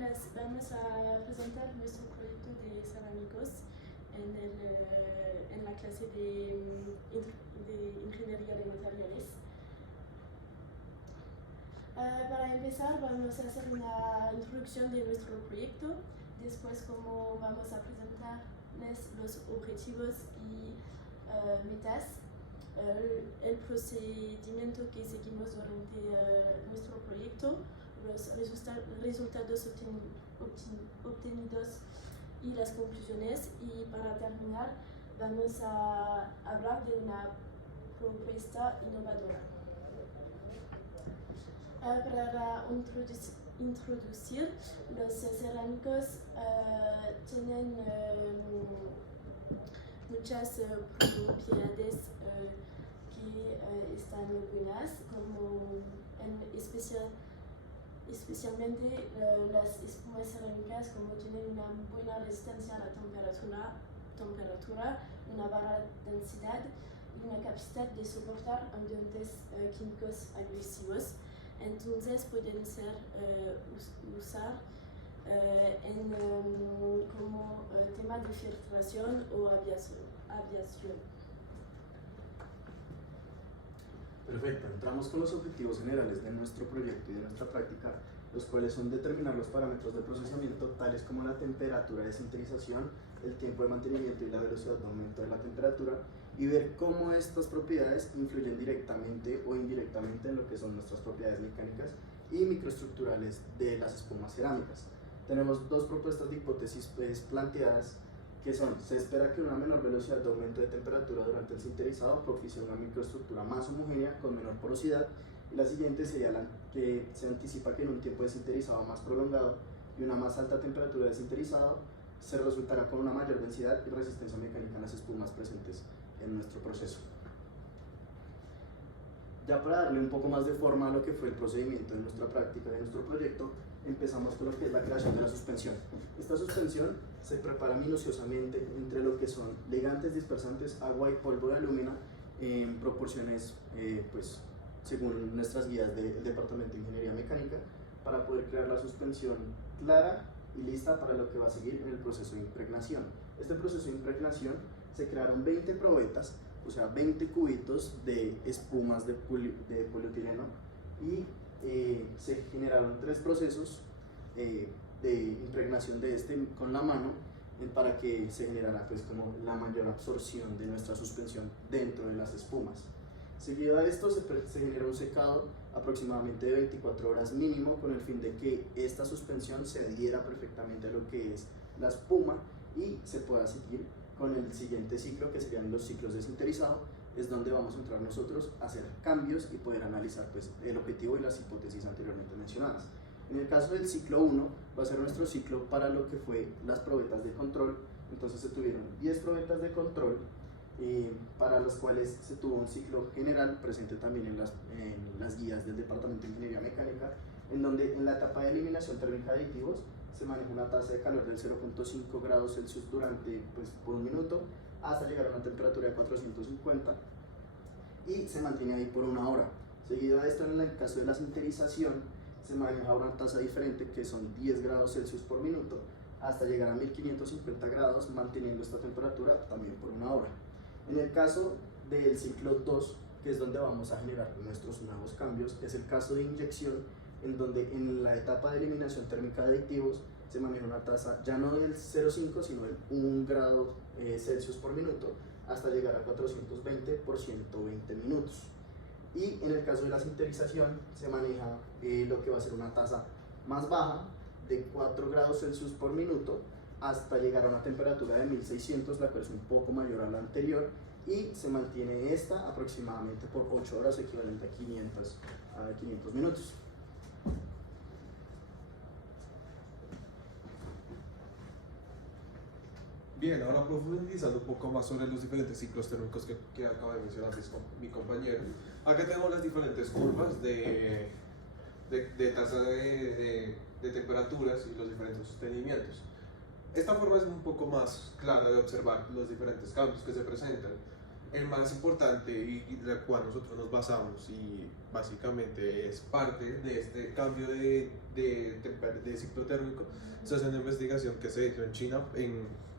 buenas. Vamos a presentar nuestro proyecto de cerámicos en la clase de Ingeniería de Materiales. Para empezar, vamos a hacer una introducción de nuestro proyecto. Después, como vamos a presentarles los objetivos y metas, el procedimiento que seguimos durante nuestro proyecto, los resultados obtenidos y las conclusiones. Y para terminar, vamos a hablar de una propuesta innovadora. Para introducir, los cerámicos tienen muchas propiedades que están buenas, como especialmente las espumas cerámicas, como tienen una buena resistencia a la temperatura, una baja densidad y una capacidad de soportar ambientes químicos agresivos. Entonces pueden ser usar como tema de filtración o aviación. Perfecto, entramos con los objetivos generales de nuestro proyecto y de nuestra práctica, los cuales son determinar los parámetros de procesamiento, tales como la temperatura de sinterización, el tiempo de mantenimiento y la velocidad de aumento de la temperatura, y ver cómo estas propiedades influyen directamente o indirectamente en lo que son nuestras propiedades mecánicas y microestructurales de las espumas cerámicas. Tenemos dos propuestas de hipótesis planteadas, que son: se espera que una menor velocidad de aumento de temperatura durante el sinterizado propicie una microestructura más homogénea con menor porosidad, y la siguiente sería la que se anticipa que en un tiempo de sinterizado más prolongado y una más alta temperatura de sinterizado se resultará con una mayor densidad y resistencia mecánica en las espumas presentes en nuestro proceso. Ya para darle un poco más de forma a lo que fue el procedimiento de nuestra práctica, de nuestro proyecto, empezamos con lo que es la creación de la suspensión. Esta suspensión se prepara minuciosamente entre lo que son ligantes, dispersantes, agua y polvo de alúmina en proporciones pues, según nuestras guías del Departamento de Ingeniería Mecánica, para poder crear la suspensión clara y lista para lo que va a seguir en el proceso de impregnación. Este proceso de impregnación se crearon 20 probetas, o sea 20 cubitos de espumas de polietileno, y se generaron 3 procesos de impregnación de este con la mano para que se generara pues como la mayor absorción de nuestra suspensión dentro de las espumas. Seguido a esto se genera un secado aproximadamente de 24 horas mínimo, con el fin de que esta suspensión se adhiera perfectamente a lo que es la espuma y se pueda seguir con el siguiente ciclo, que serían los ciclos de sinterizado. Es donde vamos a entrar nosotros a hacer cambios y poder analizar pues, el objetivo y las hipótesis anteriormente mencionadas. En el caso del ciclo 1 va a ser nuestro ciclo para lo que fue las probetas de control. Entonces se tuvieron 10 probetas de control, para las cuales se tuvo un ciclo general presente también en las guías del Departamento de Ingeniería Mecánica, en donde en la etapa de eliminación térmica de aditivos se maneja una tasa de calor del 0.5 grados Celsius durante por un minuto, hasta llegar a una temperatura de 450, y se mantiene ahí por 1 hora. Seguido a esto, en el caso de la sinterización, se maneja una tasa diferente, que son 10 grados Celsius por minuto, hasta llegar a 1550 grados, manteniendo esta temperatura también por 1 hora. En el caso del ciclo 2, que es donde vamos a generar nuestros nuevos cambios, es el caso de inyección, en donde en la etapa de eliminación térmica de aditivos se maneja una tasa ya no del 0.5 sino del 1 grado Celsius por minuto, hasta llegar a 420 por 120 minutos. Y en el caso de la sinterización se maneja lo que va a ser una tasa más baja, de 4 grados Celsius por minuto, hasta llegar a una temperatura de 1600, la cual es un poco mayor a la anterior, y se mantiene esta aproximadamente por 8 horas, equivalente a 500 minutos. Bien, ahora profundizando un poco más sobre los diferentes ciclos térmicos que acaba de mencionar mi compañero. Acá tenemos las diferentes curvas de tasa de temperaturas y los diferentes sostenimientos. Esta forma es un poco más clara de observar los diferentes cambios que se presentan. el más importante y del cual nosotros nos basamos y básicamente es parte de este cambio de ciclo térmico, se hace una investigación que se hizo en China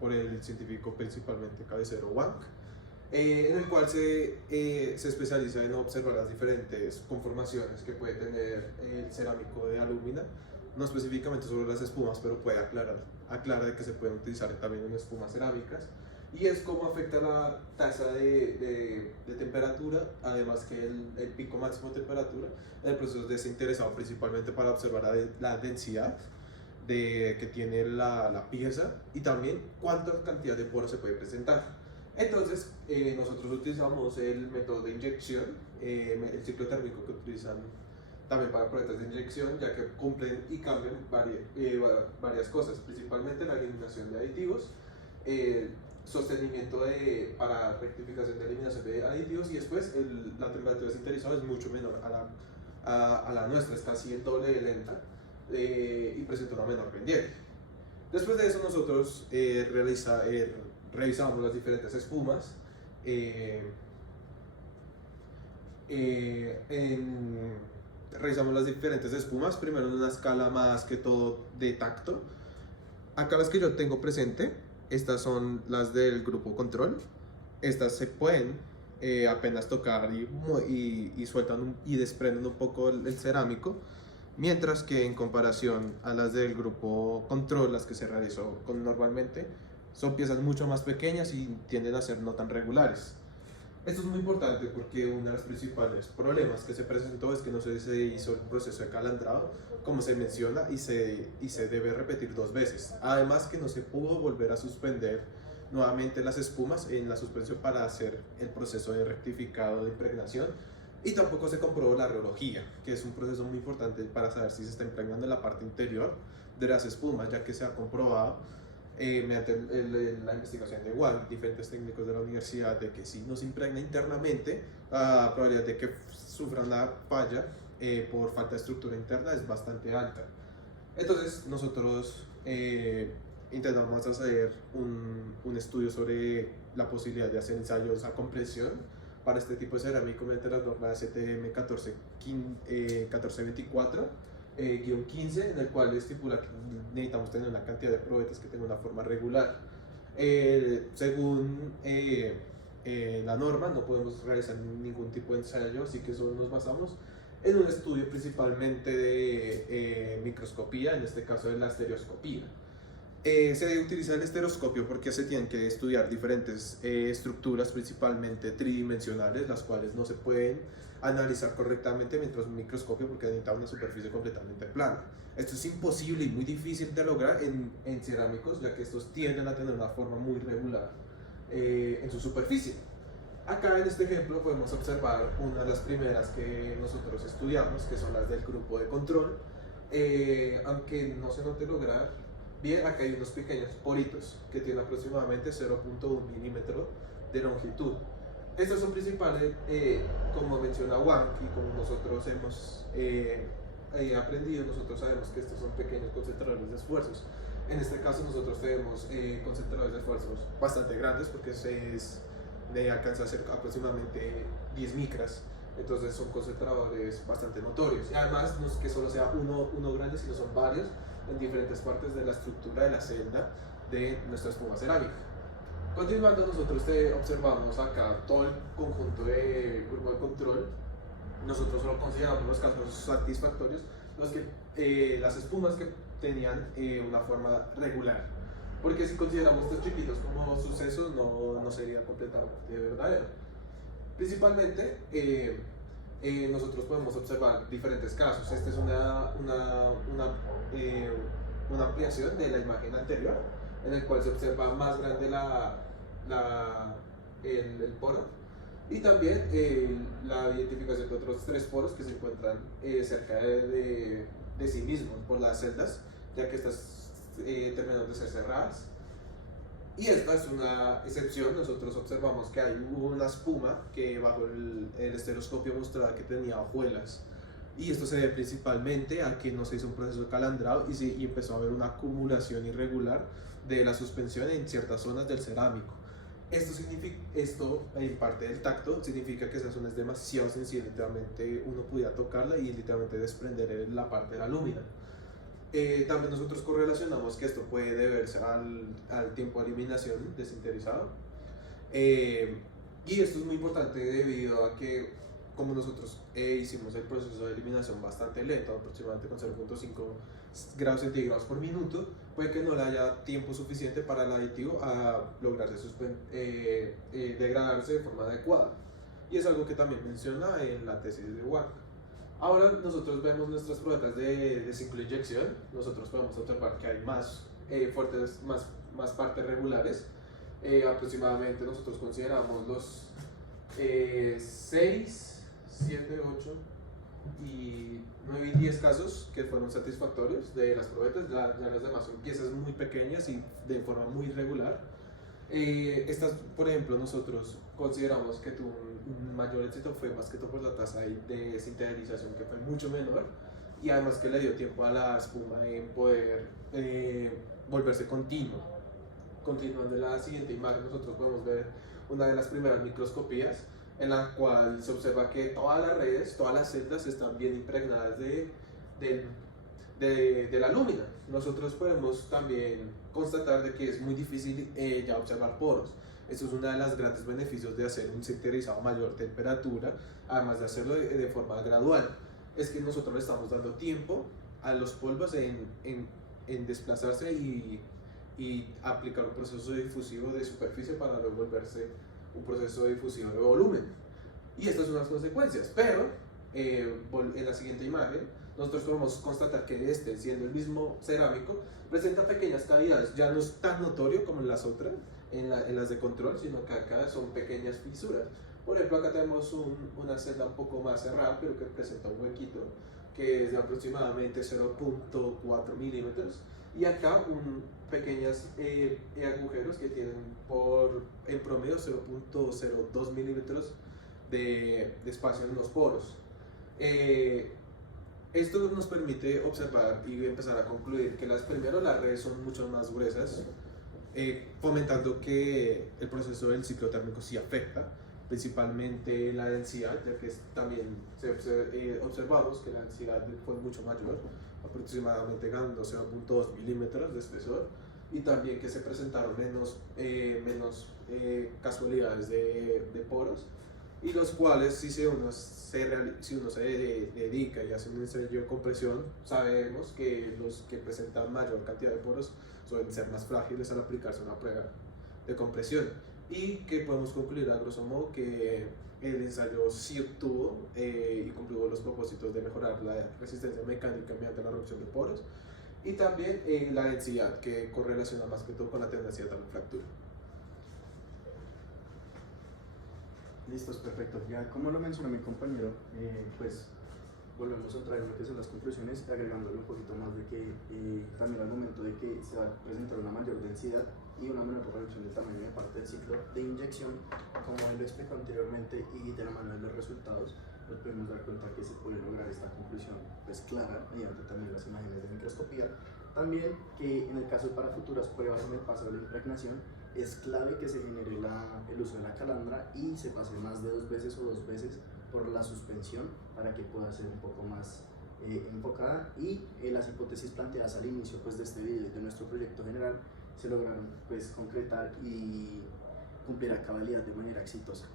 por el científico principalmente cabecero Wang, en el cual se especializa en observar las diferentes conformaciones que puede tener el cerámico de alúmina, no específicamente sobre las espumas, pero puede aclara de que se pueden utilizar también en espumas cerámicas, y es cómo afecta la tasa de temperatura, además que el pico máximo de temperatura. El proceso es desinteresado principalmente para observar la densidad que tiene la pieza y también cuánta cantidad de poros se puede presentar. Entonces, nosotros utilizamos el método de inyección, el ciclo térmico que utilizan también para proyectos de inyección, ya que cumplen y cambian varias cosas, principalmente la eliminación de aditivos, sostenimiento para rectificación de eliminación de aditivos, y después la temperatura sinterizada es mucho menor a la nuestra, es casi el doble de lenta y presenta una menor pendiente. Después de eso nosotros revisamos las diferentes espumas revisamos las diferentes espumas, primero en una escala más que todo de tacto. Acá las que yo tengo presente, estas son las del grupo control. Estas se pueden apenas tocar y sueltan y desprenden un poco el cerámico, mientras que en comparación a las del grupo control, las que se realizó normalmente, son piezas mucho más pequeñas y tienden a ser no tan regulares. Esto es muy importante porque uno de los principales problemas que se presentó es que no se hizo el proceso de calandrado como se menciona y se debe repetir 2 veces. Además que no se pudo volver a suspender nuevamente las espumas en la suspensión para hacer el proceso de rectificado de impregnación, y tampoco se comprobó la rheología, que es un proceso muy importante para saber si se está impregnando en la parte interior de las espumas, ya que se ha comprobado mediante la investigación de Wang, diferentes técnicos de la universidad, de que si no se impregna internamente, la probabilidad de que sufra una falla por falta de estructura interna es bastante alta. Entonces nosotros intentamos hacer un estudio sobre la posibilidad de hacer ensayos a compresión para este tipo de cerámico mediante la norma STM 1424 15, en el cual estipula que necesitamos tener una cantidad de probetas que tengan una forma regular. Según la norma, no podemos realizar ningún tipo de ensayo, así que solo nos basamos en un estudio principalmente de microscopía, en este caso de la estereoscopía. Se debe utilizar el estereoscopio porque se tienen que estudiar diferentes estructuras, principalmente tridimensionales, las cuales no se pueden analizar correctamente mientras un microscopio porque necesita una superficie completamente plana. Esto es imposible y muy difícil de lograr en cerámicos, ya que estos tienden a tener una forma muy regular en su superficie. Acá en este ejemplo podemos observar una de las primeras que nosotros estudiamos, que son las del grupo de control. Aunque no se note lograr bien, acá hay unos pequeños poritos que tienen aproximadamente 0.1 milímetro de longitud. Estos son principales, como menciona Wang, y como nosotros hemos aprendido, nosotros sabemos que estos son pequeños concentradores de esfuerzos. En este caso nosotros tenemos concentradores de esfuerzos bastante grandes porque alcanza a ser aproximadamente 10 micras. Entonces son concentradores bastante notorios. Y además no es que solo sea uno grande, sino son varios en diferentes partes de la estructura de la celda de nuestra espuma cerámica. Continuando, nosotros observamos acá todo el conjunto de grupo de control. Nosotros solo consideramos los casos satisfactorios, las espumas que tenían una forma regular, porque si consideramos estos chiquitos como sucesos no sería completamente verdadero. Principalmente nosotros podemos observar diferentes casos. Esta es una ampliación de la imagen anterior, en el cual se observa más grande el poro, y también la identificación de otros 3 poros que se encuentran cerca de sí mismos por las celdas, ya que estas terminan de ser cerradas. Y esta es una excepción. Nosotros observamos que hay una espuma que bajo el estereoscopio mostraba que tenía hojuelas, y esto se debe principalmente a que no se hizo un proceso de calandrado y empezó a haber una acumulación irregular de la suspensión en ciertas zonas del cerámico. Esto en parte del tacto significa que esa zona es demasiado sensible, literalmente uno pudiera tocarla y literalmente desprender la parte de la lúmina. También nosotros correlacionamos que esto puede deberse al tiempo de eliminación desinterizado. Y esto es muy importante debido a que como nosotros hicimos el proceso de eliminación bastante lento, aproximadamente con 0.5 grados centígrados por minuto, puede que no le haya tiempo suficiente para el aditivo a lograrse degradarse de forma adecuada. Y es algo que también menciona en la tesis de Wang. Ahora nosotros vemos nuestras pruebas de ciclo inyección, nosotros podemos observar que hay más partes regulares. Aproximadamente nosotros consideramos los 6, 7, 8 y 9 y 10 casos que fueron satisfactorios de las probetas. Ya las demás son piezas muy pequeñas y de forma muy irregular. Estas, por ejemplo, nosotros consideramos que tuvo un mayor éxito fue más que todo por la tasa de sintetización, que fue mucho menor, y además que le dio tiempo a la espuma en poder volverse continua. Continuando en la siguiente imagen, nosotros podemos ver una de las primeras microscopías en la cual se observa que todas las redes, todas las celdas están bien impregnadas de la lúmina. Nosotros podemos también constatar de que es muy difícil ya observar poros. Esto es uno de los grandes beneficios de hacer un sinterizado a mayor temperatura, además de hacerlo de forma gradual. Es que nosotros le estamos dando tiempo a los polvos en desplazarse y aplicar un proceso difusivo de superficie para luego volverse un proceso difusivo de volumen. Y estas son las consecuencias, pero en la siguiente imagen nosotros podemos constatar que siendo el mismo cerámico, presenta pequeñas cavidades. Ya no es tan notorio como en las otras, en las de control, sino que acá son pequeñas fisuras. Por ejemplo, acá tenemos una celda un poco más cerrada, pero que presenta un huequito que es de aproximadamente 0.4 milímetros, y acá pequeños agujeros que tienen en promedio 0.02 milímetros de espacio en los poros. Esto nos permite observar y empezar a concluir que las redes son mucho más gruesas, fomentando que el proceso del ciclo térmico sí afecta, principalmente la densidad, ya que también observamos que la densidad fue mucho mayor, aproximadamente ganando 0.2 milímetros de espesor, y también que se presentaron menos casualidades de poros, y los cuales si uno se dedica y hace un ensayo de compresión, sabemos que los que presentan mayor cantidad de poros suelen ser más frágiles al aplicarse una prueba de compresión, y que podemos concluir a grosso modo que el ensayo sí obtuvo y cumplió los propósitos de mejorar la resistencia mecánica mediante la reducción de poros, y también la densidad, que correlaciona más que todo con la tendencia a la fractura. Listos, perfecto. Ya como lo mencionó mi compañero, pues volvemos a traer lo que son las conclusiones, agregándole un poquito más de que también al momento de que se va a presentar una mayor densidad y una menor reducción del tamaño de parte del ciclo de inyección, como él lo explicó anteriormente, y de la mano de los resultados, nos podemos dar cuenta que se puede lograr esta conclusión pues clara mediante también las imágenes de microscopía. También que en el caso para futuras pruebas en el paso de la impregnación, es clave que se genere el uso de la calandra y se pase más de 2 veces o 2 veces por la suspensión para que pueda ser un poco más enfocada, y las hipótesis planteadas al inicio pues, de este video y de nuestro proyecto general se lograron pues, concretar y cumplir a cabalidad de manera exitosa.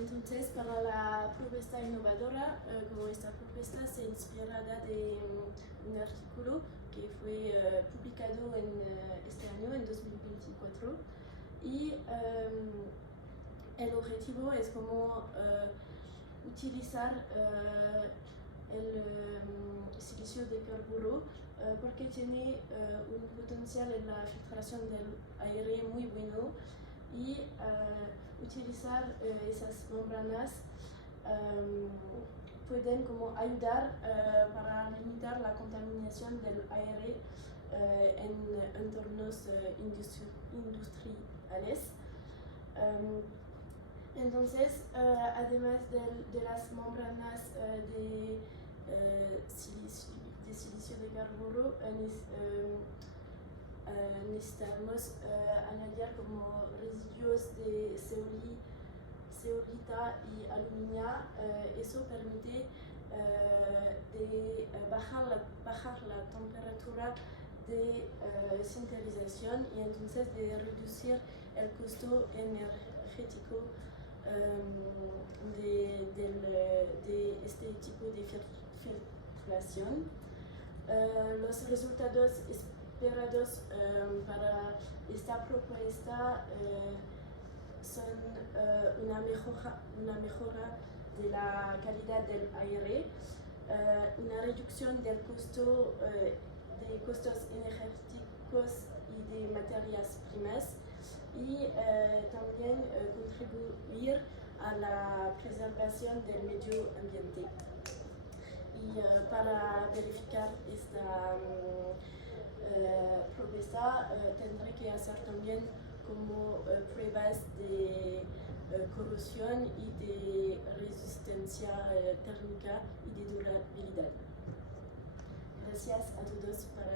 Entonces, para la propuesta innovadora, como esta propuesta se inspira de un artículo que fue publicado este año, en 2024, y el objetivo es como utilizar el silicio de carburo porque tiene un potencial en la filtración del aire muy bueno, y utilizar esas membranas pueden como ayudar para limitar la contaminación del aire en entornos industriales. Entonces, además de las membranas de de silicio de carburo necesitamos añadir como residuos de zeolita y aluminio. Eso permite bajar la temperatura de sintetización y entonces de reducir el costo energético de este tipo de filtración. Los resultados esperados para esta propuesta son una mejora de la calidad del aire, una reducción del costo de costos energéticos y de materias primas y también contribuir a la preservación del medio ambiente. Y para verificar esta propuesta tendré que hacer también como pruebas de corrosión y de resistencia térmica y de durabilidad. Gracias a todos por